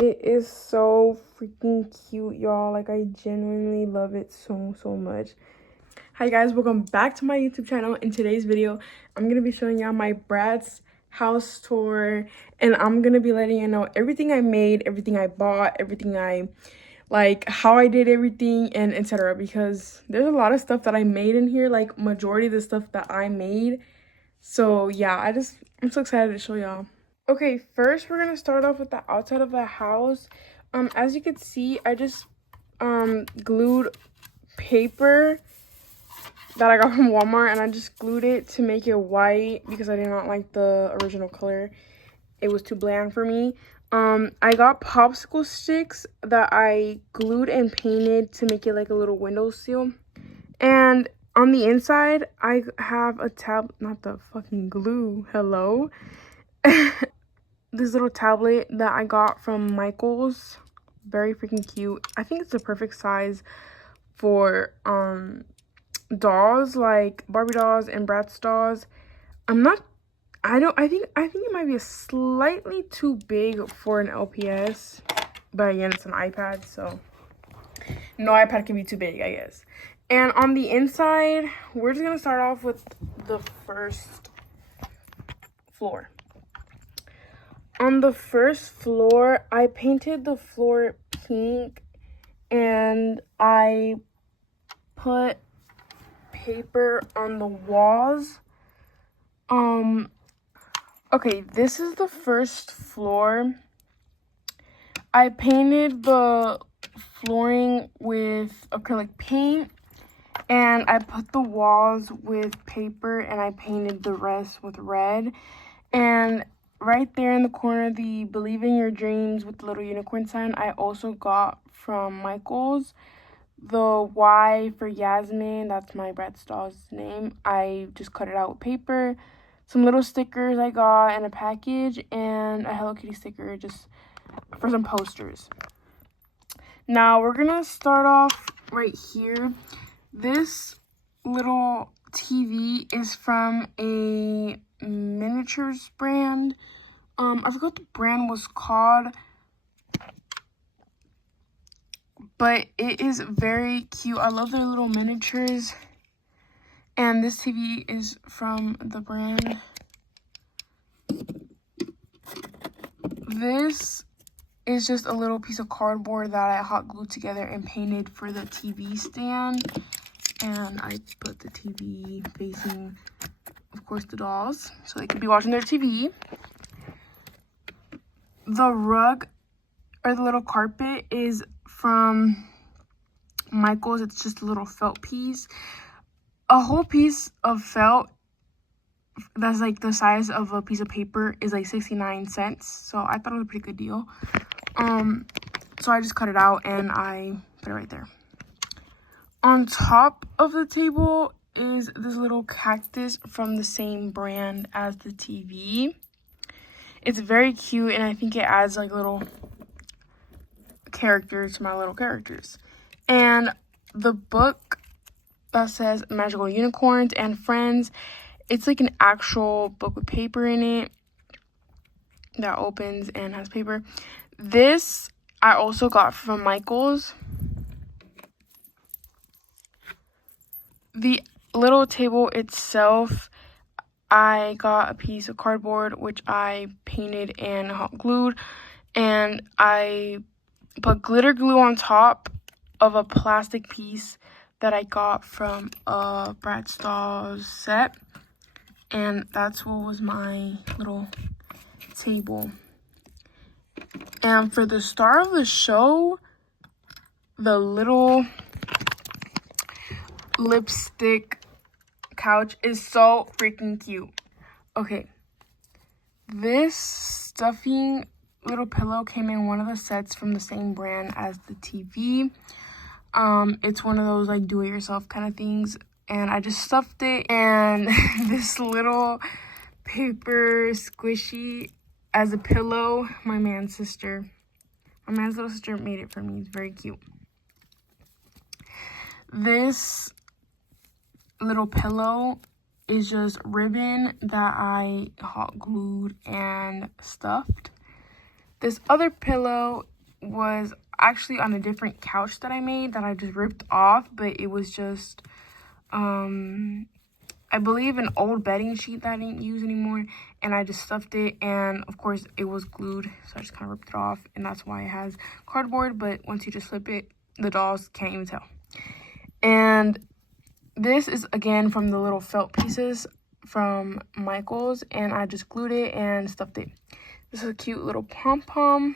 It is so freaking cute, y'all. Like, I genuinely love it so, so much. Hi guys, welcome back to my YouTube channel. In today's video, I'm gonna be showing y'all my Bratz house tour, and I'm gonna be letting you know everything I made, everything I bought, everything I like, how I did everything, and etc. Because there's a lot of stuff that I made in here, like majority of the stuff that I made. So yeah, I'm so excited to show y'all. Okay, first we're gonna start off with the outside of the house. As you can see, I just glued paper that I got from Walmart, and I just glued it to make it white because I did not like the original color. It was too bland for me. I got popsicle sticks that I glued and painted to make it like a little windowsill. And on the inside, I have a not the fucking glue, hello. This little tablet that I got from Michael's. Very freaking cute. I think it's the perfect size for dolls, like Barbie dolls and Bratz dolls. I think it might be slightly too big for an LPS, but again, it's an iPad, so no iPad can be too big, I guess. And on the inside, we're just gonna start off with the first floor. On the first floor, I painted the floor pink, and I put paper on the walls. Okay, this is the first floor. I painted the flooring with acrylic paint, and I put the walls with paper, and I painted the rest with red. And right there in the corner, the Believe in Your Dreams with the little unicorn sign, I also got from Michael's. The Y for Yasmin, that's my Bratz doll's name. I just cut it out with paper. Some little stickers I got in a package, and a Hello Kitty sticker just for some posters. Now we're gonna start off right here. This little TV is from a miniatures brand. I forgot the brand was called, but it is very cute. I love their little miniatures. And this TV is from the brand. This is just a little piece of cardboard that I hot glued together and painted for the TV stand. And I put the TV facing, of course, the dolls, so they could be watching their TV. The rug, or the little carpet, is from Michael's. It's just a little felt piece. A whole piece of felt that's like the size of a piece of paper is like 69 cents. So I thought it was a pretty good deal. So I just cut it out and I put it right there. On top of the table is this little cactus from the same brand as the TV. It's very cute, and I think it adds like little characters to my little characters. And the book that says Magical Unicorns and Friends, it's like an actual book with paper in it that opens and has paper. This I also got from Michael's. The little table itself, I got a piece of cardboard which I painted and hot glued, and I put glitter glue on top of a plastic piece that I got from a Bratz dolls set, and that's what was my little table. And for the star of the show, the little lipstick couch is so freaking cute. Okay, this stuffing little pillow came in one of the sets from the same brand as the TV. It's one of those like do-it-yourself kind of things, and I just stuffed it. And this little paper squishy as a pillow, my man's little sister made it for me. It's very cute. This little pillow is just ribbon that I hot glued and stuffed. This other pillow was actually on a different couch that I made that I just ripped off, but it was just I believe an old bedding sheet that I didn't use anymore, and I just stuffed it, and of course it was glued, so I just kind of ripped it off, and that's why it has cardboard. But once you just flip it, the dolls can't even tell. And this is again from the little felt pieces from Michael's, and I just glued it and stuffed it. This is a cute little pom-pom.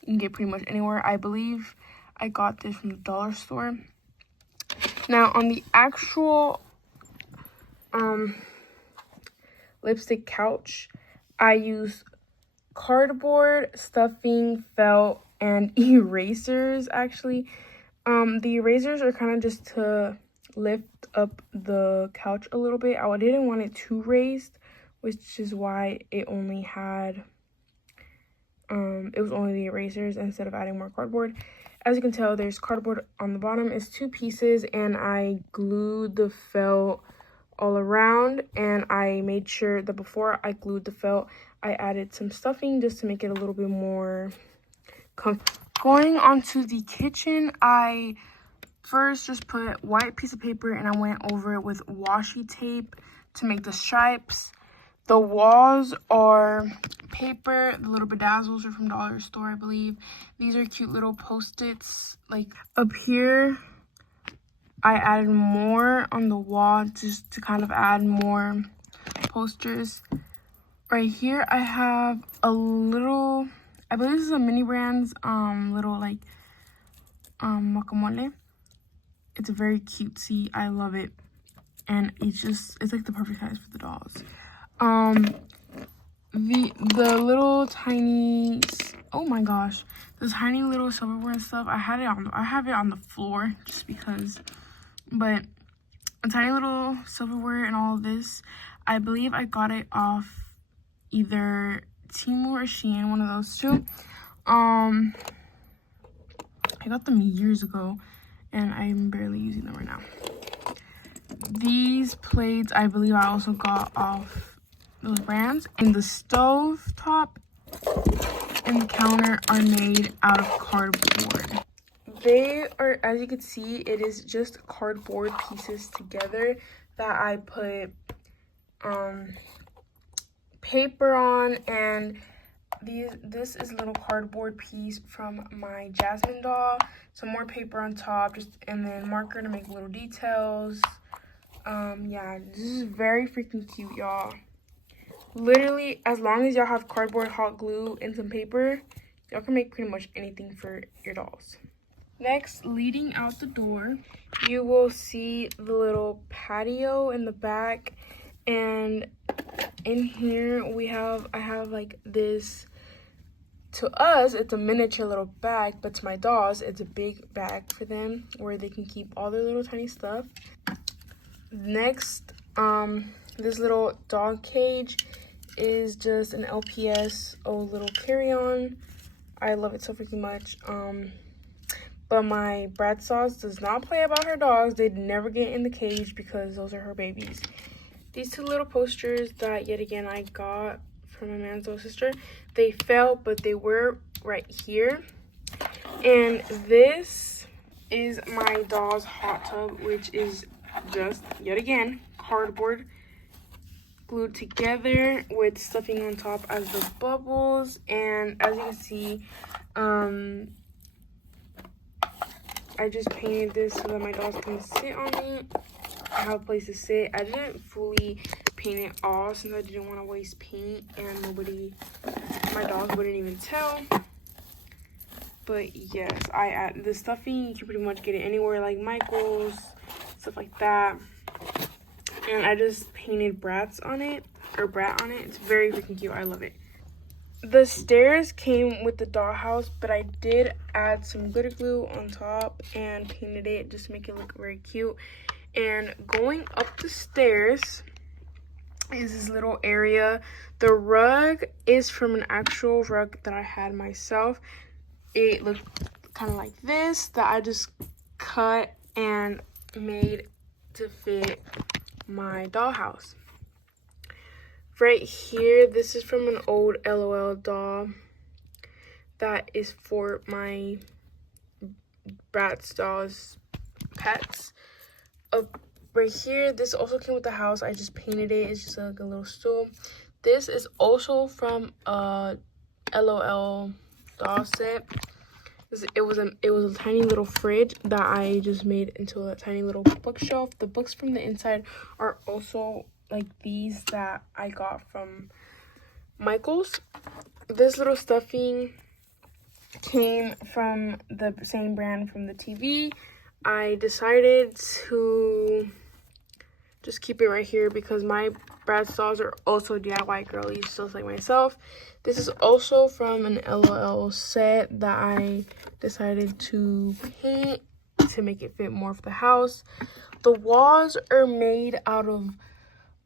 You can get pretty much anywhere. I believe I got this from the dollar store. Now on the actual lipstick couch, I use cardboard, stuffing, felt, and erasers. Actually, the erasers are kind of just to lift up the couch a little bit. I didn't want it too raised, which is why it only had it was only the erasers instead of adding more cardboard. As you can tell, there's cardboard on the bottom. It's 2 pieces, and I glued the felt all around, and I made sure that before I glued the felt, I added some stuffing just to make it a little bit more comfortable. Going onto the kitchen, I first just put white piece of paper, and I went over it with washi tape to make the stripes. The walls are paper. The little bedazzles are from dollar store, I believe. These are cute little post-its. Like up here, I added more on the wall just to kind of add more posters. Right here, I have a little, I believe this is a Mini Brands little like guacamole. It's very cutesy. I love it, and it's like the perfect size for the dolls. The little tiny, oh my gosh, the tiny little silverware and stuff, I have it on the floor just because. But a tiny little silverware and all of this, I believe I got it off either Temu or Shein, one of those two. I got them years ago, and I'm barely using them right now. These plates, I believe I also got off those brands. And the stove top and the counter are made out of cardboard. They are, as you can see, it is just cardboard pieces together that I put paper on, and this is a little cardboard piece from my Jasmine doll. Some more paper on top, and then marker to make little details. Yeah, this is very freaking cute, y'all. Literally, as long as y'all have cardboard, hot glue, and some paper, y'all can make pretty much anything for your dolls. Next, leading out the door, you will see the little patio in the back, and in here I have like this. To us, it's a miniature little bag, but to my dolls, it's a big bag for them where they can keep all their little tiny stuff. Next, this little dog cage is just an LPS little carry-on. I love it so freaking much. But my Bratz sauce does not play about her dogs. They'd never get in the cage because those are her babies. These 2 little posters that, yet again, I got from my man's little sister. They fell, but they were right here. And this is my doll's hot tub, which is just, yet again, cardboard glued together with stuffing on top as the bubbles. And as you can see, I just painted this so that my dolls can sit on it. I have a place to sit. I didn't fully paint it all since I didn't want to waste paint, and my dolls wouldn't even tell. But yes, I add the stuffing. You can pretty much get it anywhere, like Michael's, stuff like that. And I just painted Bratz on it. It's very freaking cute. I love it. The stairs came with the dollhouse, but I did add some glitter glue on top and painted it just to make it look very cute. And going up the stairs is this little area. The rug is from an actual rug that I had myself. It looked kind of like this that I just cut and made to fit my dollhouse. Right here, this is from an old LOL doll that is for my Bratz dolls pets. Right here, this also came with the house. I just painted it. It's just like a little stool. This is also from a LOL doll set. It was a tiny little fridge that I just made into a tiny little bookshelf. The books from the inside are also like these that I got from Michael's. This little stuffing came from the same brand from the TV. I decided to just keep it right here because my Bratz dolls are also DIY girlies, just like myself. This is also from an LOL set that I decided to paint to make it fit more of the house. The walls are made out of,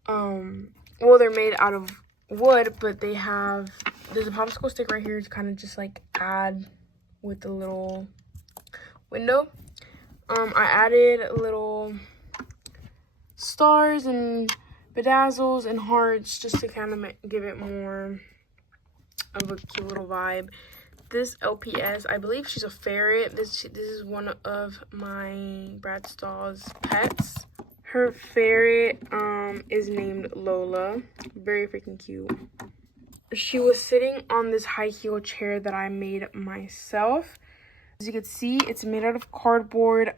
well, they're made out of wood, but there's a popsicle stick right here to kind of just like add with the little window. I added little stars and bedazzles and hearts just to kind of give it more of a cute little vibe. This LPS, I believe she's a ferret. This is one of my Bratz doll's pets. Her ferret is named Lola. Very freaking cute. She was sitting on this high heel chair that I made myself. As you can see, it's made out of cardboard.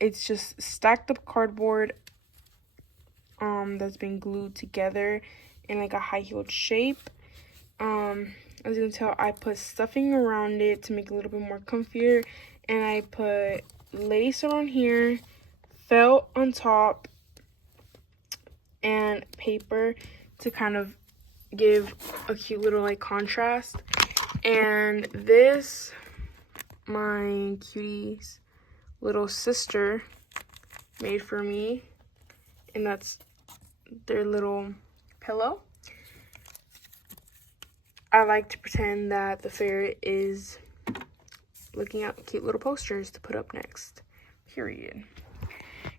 It's just stacked up cardboard that's been glued together in like a high-heeled shape. As you can tell, I put stuffing around it to make it a little bit more comfier, and I put lace around here, felt on top, and paper to kind of give a cute little like contrast. And this, my cutie's little sister made for me, and that's their little pillow. I like to pretend that the ferret is looking at cute little posters to put up next. Period.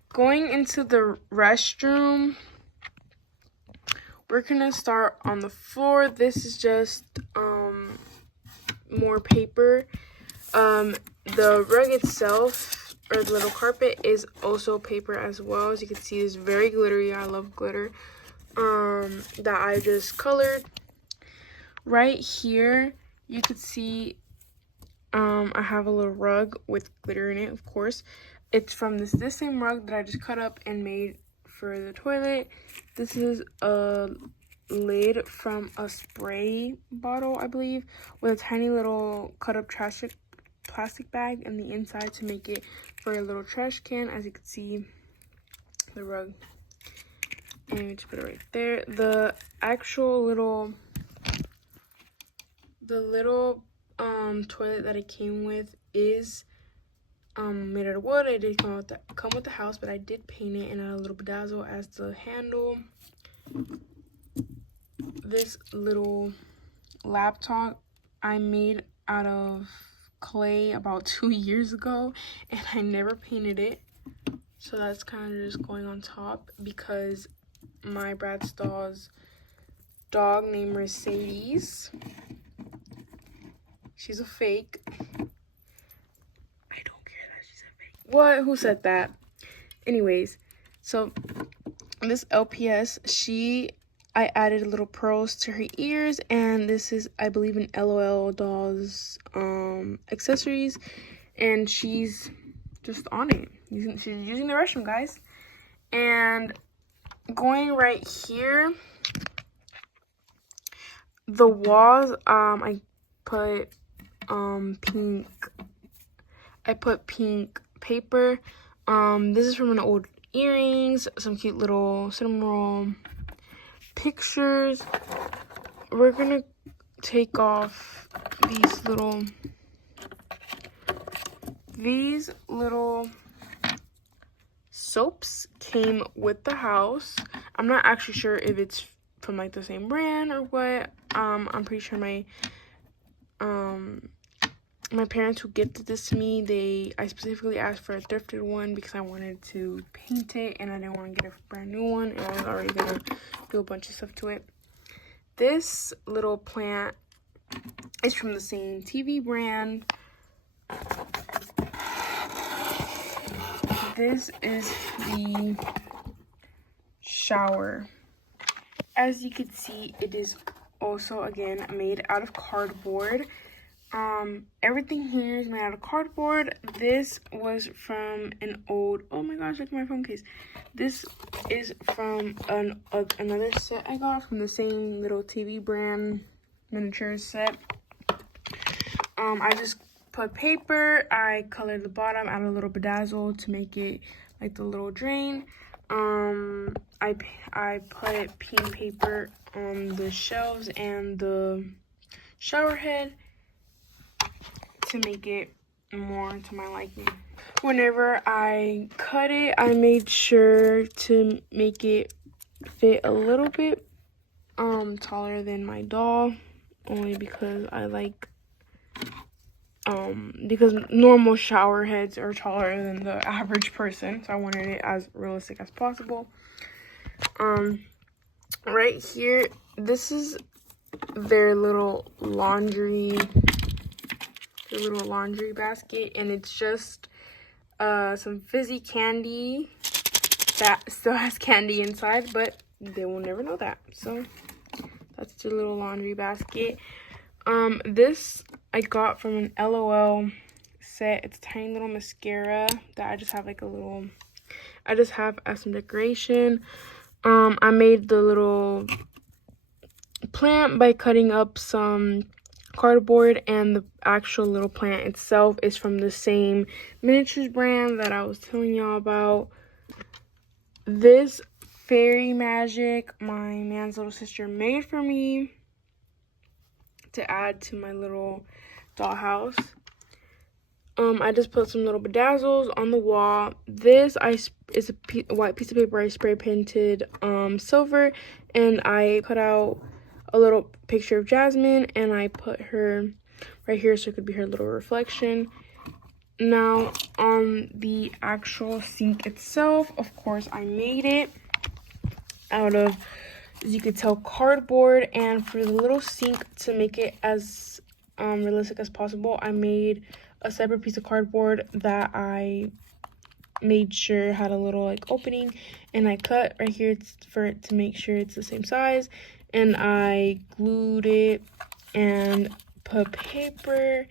Going into the restroom, we're gonna start on the floor. This is just more paper. The rug itself, or the little carpet, is also paper as well. As you can see, it's very glittery. I love glitter. That I just colored. Right here, you could see I have a little rug with glitter in it, of course. It's from this same rug that I just cut up and made for the toilet. This is a lid from a spray bottle, I believe, with a tiny little cut up plastic bag in the inside to make it for a little trash can. As you can see, the rug, and we just put it right there. The actual little toilet that it came with is made out of wood. I did come with the house, but I did paint it and add a little bedazzle as the handle. This little laptop I made out of clay about 2 years ago, and I never painted it, so that's kind of just going on top because my Bratz doll's dog named Mercedes, she's a fake. I don't care that she's a fake. What? Who said that? Anyways, so this LPS, I added little pearls to her ears, and this is, I believe, an LOL doll's accessories, and she's just on it. She's using the restroom, guys. And going right here, the walls, I put pink paper. This is from an old earrings, some cute little cinnamon roll pictures. We're gonna take off these little soaps came with the house. I'm not actually sure if it's from like the same brand or what. I'm pretty sure my parents who gifted this to me, I specifically asked for a thrifted one because I wanted to paint it and I didn't want to get a brand new one, and I was already gonna do a bunch of stuff to it. This little plant It's from the same TV brand. This is the shower. As you can see, it is also, again, made out of cardboard. Everything here is made out of cardboard. This was from an old, oh my gosh, look at my phone case. This is from another set I got from the same little TV brand miniature set. I just put paper, I colored the bottom, added a little bedazzle to make it like the little drain. I put pink paper on the shelves and the shower head to make it more to my liking. Whenever I cut it, I made sure to make it fit a little bit taller than my doll, only because I like because normal shower heads are taller than the average person, so I wanted it as realistic as possible. Right here, this is their little laundry basket, and it's just some fizzy candy that still has candy inside, but they will never know that. So that's the little laundry basket. This I got from an LOL set. It's a tiny little mascara that I just have like as some decoration. I made the little plant by cutting up some cardboard, and the actual little plant itself is from the same miniatures brand that I was telling y'all about. This fairy magic my man's little sister made for me to add to my little dollhouse. I just put some little bedazzles on the wall. This is a white piece of paper I spray painted silver, and I cut out a little picture of Jasmine, and I put her right here so it could be her little reflection. Now, on the actual sink itself, of course, I made it out of, as you could tell, cardboard. And for the little sink, to make it as realistic as possible, I made a separate piece of cardboard that I made sure had a little like opening, and I cut right here for it to make sure it's the same size, and I glued it and put paper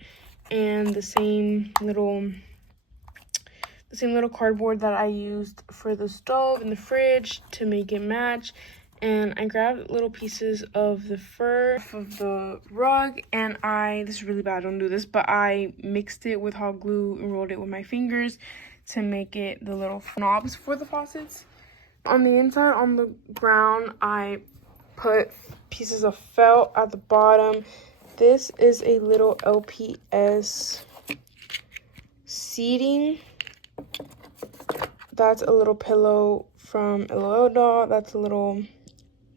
and the same little cardboard that I used for the stove and the fridge to make it match. And I grabbed little pieces of the fur off of the rug, and this is really bad, don't do this, but I mixed it with hot glue and rolled it with my fingers to make it the little knobs for the faucets. On the inside, on the ground, I put pieces of felt at the bottom. This is a little LPS seating. That's a little pillow from LOL doll. That's a little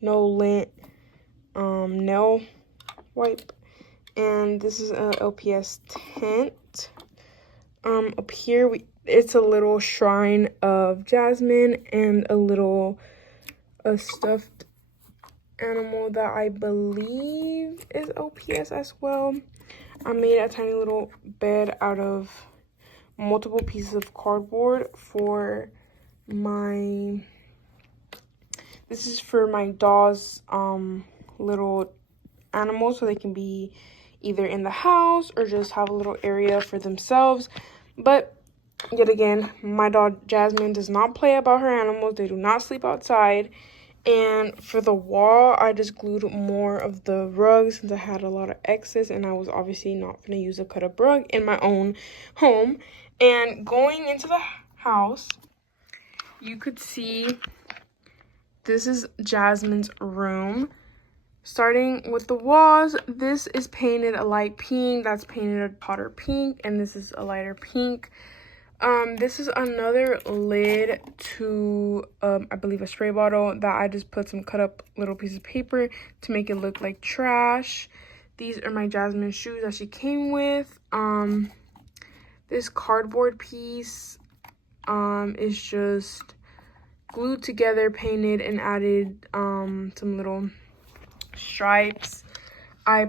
no lint nail wipe, and this is an LPS tent. Up here it's a little shrine of Jasmine and a stuffed animal that I believe is LPS as well. I made a tiny little bed out of multiple pieces of cardboard for my this is for my doll's little animals, so they can be either in the house or just have a little area for themselves. But yet again, my dog Jasmine does not play about her animals. They do not sleep outside. And for the wall, I just glued more of the rugs since I had a lot of excess, and I was obviously not going to use a cut-up rug in my own home. And going into the house, you could see this is Jasmine's room. Starting with the walls, this is painted a light pink, that's painted a hotter pink, and this is a lighter pink. This is another lid to, I believe, a spray bottle that I just put some cut up little pieces of paper to make it look like trash. These are my Jasmine shoes that she came with. This cardboard piece is just glued together, painted, and added some little stripes. I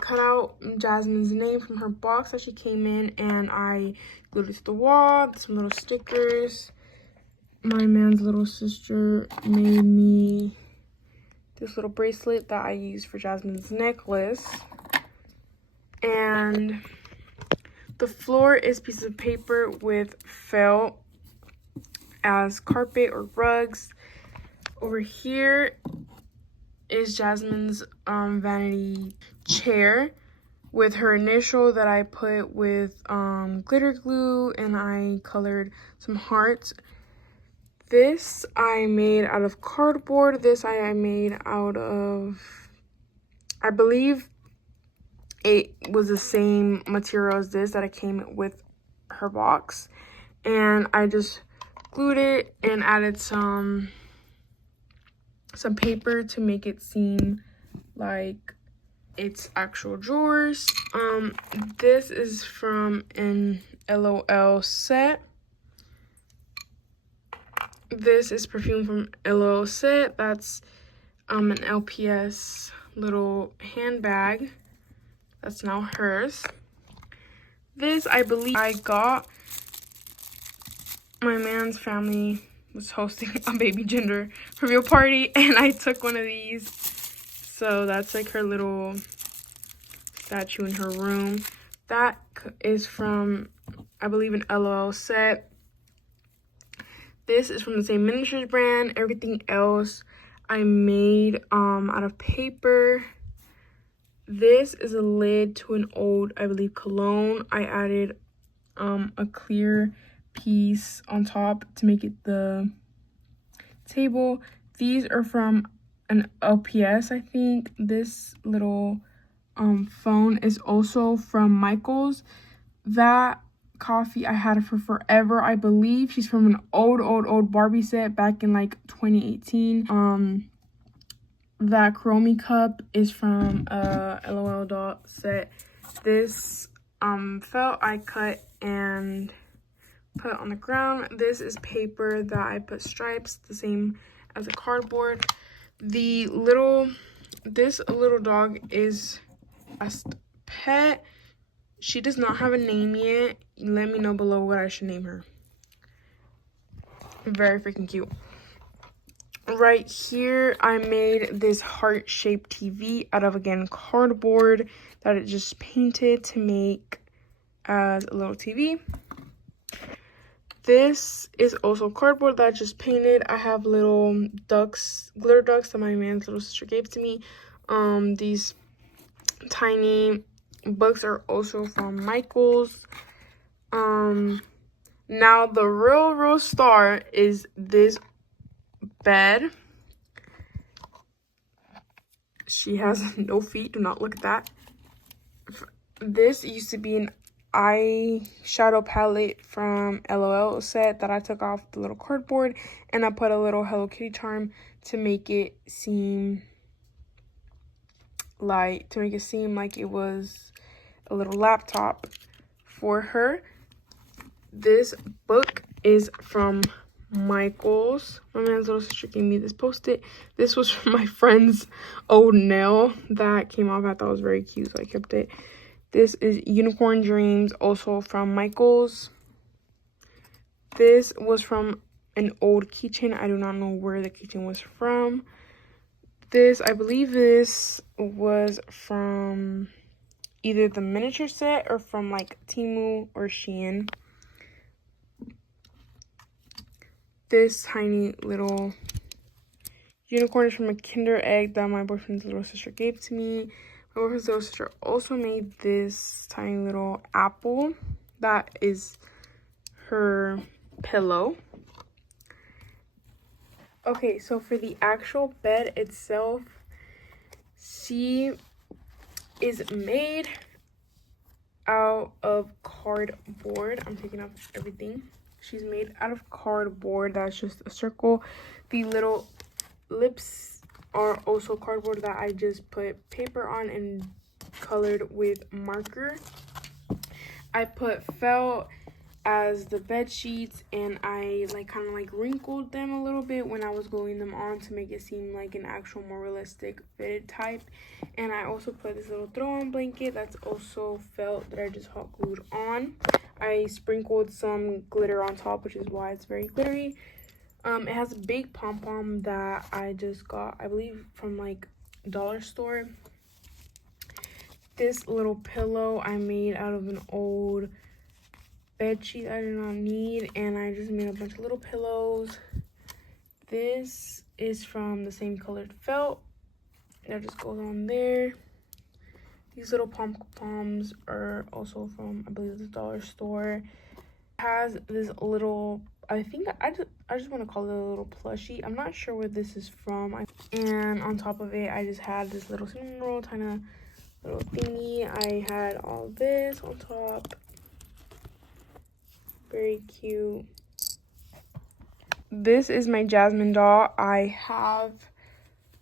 cut out Jasmine's name from her box that she came in, and I glued it to the wall. Some little stickers. My man's little sister made me this little bracelet that I use for Jasmine's necklace. And the floor is pieces of paper with felt as carpet or rugs. Over here is Jasmine's vanity chair with her initial that I put with glitter glue, and I colored some hearts. This I made out of cardboard. This I made out of, I believe it was the same material as this that I came with her box. And I just glued it and added some paper to make it seem like it's actual drawers. This is from an LOL set. This is perfume from LOL set. That's an LPS little handbag. That's now hers. This, I believe I got, my man's family was hosting a baby gender reveal party, and I took one of these. So that's like her little statue in her room. That is from, I believe, an LOL set. This is from the same miniatures brand. Everything else I made out of paper. This is a lid to an old, I believe, cologne. I added a clear piece on top to make it the table. These are from an LPS, I think. This little phone is also from Michael's. That coffee I had for forever. I believe she's from an old Barbie set back in like 2018. That Chromie cup is from a LOL doll set. This felt I cut and put on the ground. This is paper that I put stripes, the same as a cardboard. This little dog is a pet. She does not have a name yet. Let me know below what I should name her. Very freaking cute. Right here, I made this heart-shaped TV out of, again, cardboard that it just painted to make as a little TV. This is also cardboard that I just painted. I have little ducks, glitter ducks that my man's little sister gave to me. These tiny books are also from Michael's. Now the real star is this bed. She has no feet. Do not look at that. This used to be an eyeshadow palette from LOL set that I took off the little cardboard, and I put a little Hello Kitty charm to make it seem like it was a little laptop for her. This book is from Michael's. My man's little sister gave me this post-it. This was from my friend's old nail that came off. I thought it was very cute, so I kept it. This is Unicorn Dreams, also from Michael's. This was from an old keychain. I do not know where the keychain was from. This, I believe this was from either the miniature set or from like Temu or Shein. This tiny little unicorn is from a Kinder Egg that my boyfriend's little sister gave to me. My boyfriend's little sister also made this tiny little apple that is her pillow. Okay, so for the actual bed itself, she is made out of cardboard. I'm taking off everything. She's made out of cardboard. That's just a circle. The little lips are also cardboard that I just put paper on and colored with marker. I put felt as the bed sheets, and I like kind of like wrinkled them a little bit when I was gluing them on to make it seem like an actual more realistic fitted type. And I also put this little throw on blanket that's also felt that I just hot glued on. I sprinkled some glitter on top, which is why it's very glittery. It has a big pom-pom that I just got, I believe, from like dollar store. This little pillow I made out of an old bed sheet I did not need, and I just made a bunch of little pillows. This is from the same colored felt that just goes on there. These little pom-poms are also from, I believe, the dollar store. It has this little, I think I just want to call it a little plushie. I'm not sure where this is from. And on top of it, I just had this little cinnamon roll kind of little thingy. I had all this on top. Very cute. This is my Jasmine doll. I have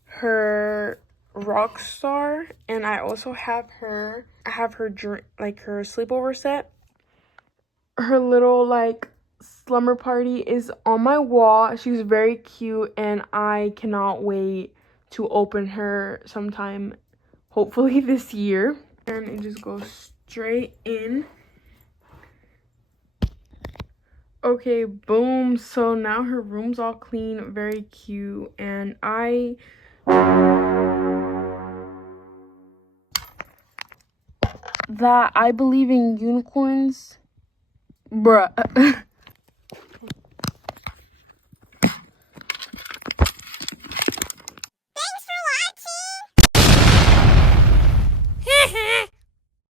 her Rockstar, and I also have her, like her sleepover set. Her little like slumber party is on my wall. She's very cute, and I cannot wait to open her sometime, hopefully this year. And it just goes straight in. Okay, boom. So now her room's all clean, very cute, and that I believe in unicorns. Bruh.